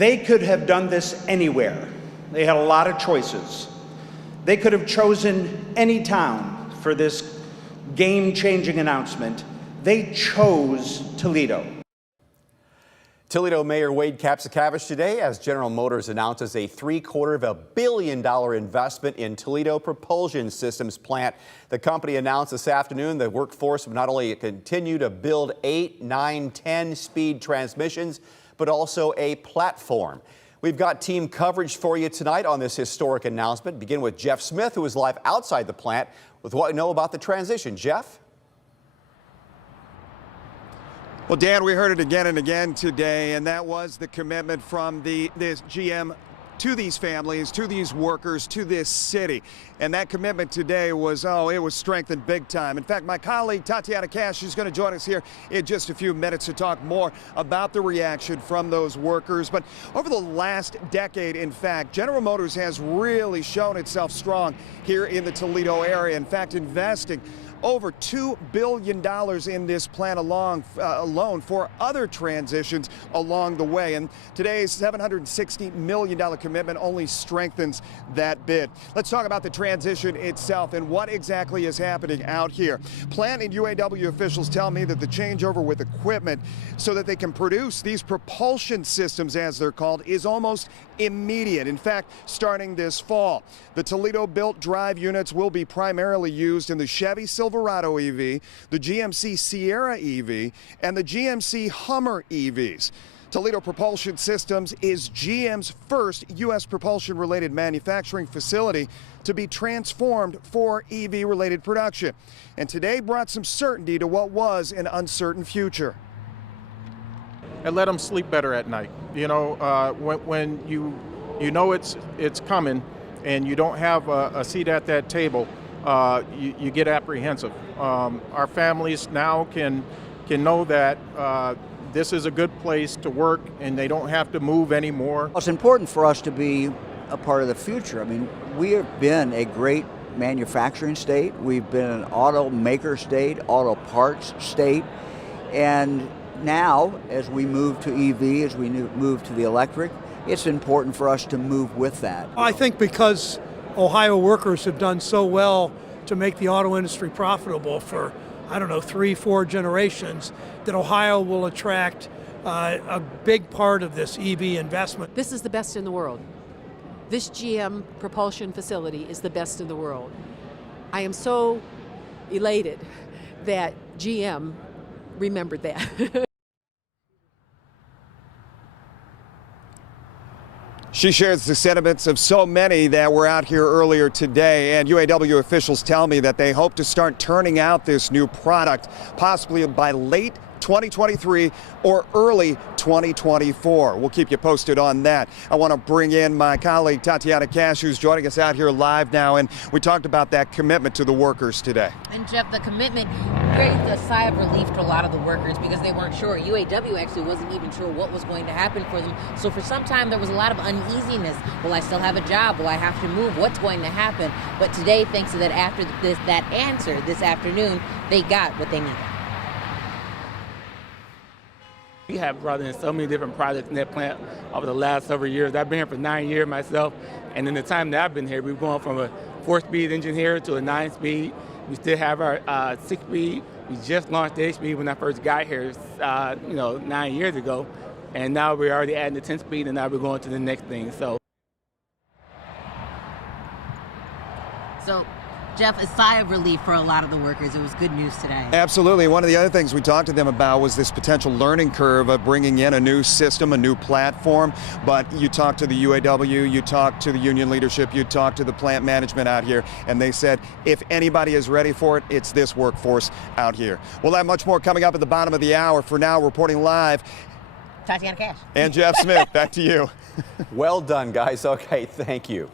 They could have done this anywhere. They had a lot of choices. They could have chosen any town for this game-changing announcement. They chose Toledo. Toledo Mayor Wade Kapsakavish today as General Motors announces a $750 million investment in Toledo Propulsions Systems plant. The company announced this afternoon the workforce will not only continue to build 8, 9, 10-speed transmissions, but also a platform. We've got team coverage for you tonight on this historic announcement. Begin with Jeff Smith, who is live outside the plant with what we know about the transition. Jeff? Well, Dan, we heard it again and again today, and that was the commitment from this GM to these families, to these workers, to this city. And that commitment today was, it was strengthened big time. In fact, my colleague Tatiana Cash is going to join us here in just a few minutes to talk more about the reaction from those workers. But over the last decade, in fact, General Motors has really shown itself strong here in the Toledo area. In fact, investing over $2 billion in this plant alone for other transitions along the way. And today's $760 million commitment only strengthens that bid. Let's talk about the transition itself and what exactly is happening out here. Plant and UAW officials tell me that the changeover with equipment so that they can produce these propulsion systems, as they're called, is almost immediate. In fact, starting this fall, the Toledo-built drive units will be primarily used in the Chevy Silverado EV, the GMC Sierra EV, and the GMC Hummer EVs. Toledo Propulsion Systems is GM's first U.S. propulsion-related manufacturing facility to be transformed for EV-related production. And today brought some certainty to what was an uncertain future. And let them sleep better at night. You know, when you know it's coming and you don't have a seat at that table, you get apprehensive. Our families now can know that this is a good place to work and they don't have to move anymore. It's important for us to be a part of the future. I mean, we have been a great manufacturing state. We've been an automaker state, auto parts state, and now, as we move to EV, as we move to the electric, it's important for us to move with that. I think because Ohio workers have done so well to make the auto industry profitable for, 3-4 generations, that Ohio will attract a big part of this EV investment. This is the best in the world. This GM propulsion facility is the best in the world. I am so elated that GM remembered that. She shares the sentiments of so many that were out here earlier today, and UAW officials tell me that they hope to start turning out this new product possibly by late 2023 or early 2024. We'll keep you posted on that. I want to bring in my colleague Tatiana Cash, who's joining us out here live now, and we talked about that commitment to the workers today. And Jeff, the commitment created a sigh of relief to a lot of the workers because they weren't sure. UAW actually wasn't even sure what was going to happen for them. So for some time there was a lot of uneasiness. Will I still have a job? Will I have to move? What's going to happen? But today, thanks to that that answer this afternoon, they got what they needed. We have brought in so many different projects in that plant over the last several years. I've been here for 9 years myself, and in the time that I've been here, we've gone from a 4-speed engine here to a 9-speed. We still have our 6-speed. We just launched the 8-speed when I first got here, 9 years ago, and now we're already adding the 10-speed, and now we're going to the next thing. So, Jeff, a sigh of relief for a lot of the workers. It was good news today. Absolutely. One of the other things we talked to them about was this potential learning curve of bringing in a new system, a new platform. But you talked to the UAW, you talked to the union leadership, you talked to the plant management out here, and they said if anybody is ready for it, it's this workforce out here. We'll have much more coming up at the bottom of the hour. For now, reporting live, Tatiana Cash. And Jeff Smith, back to you. Well done, guys. Okay, thank you.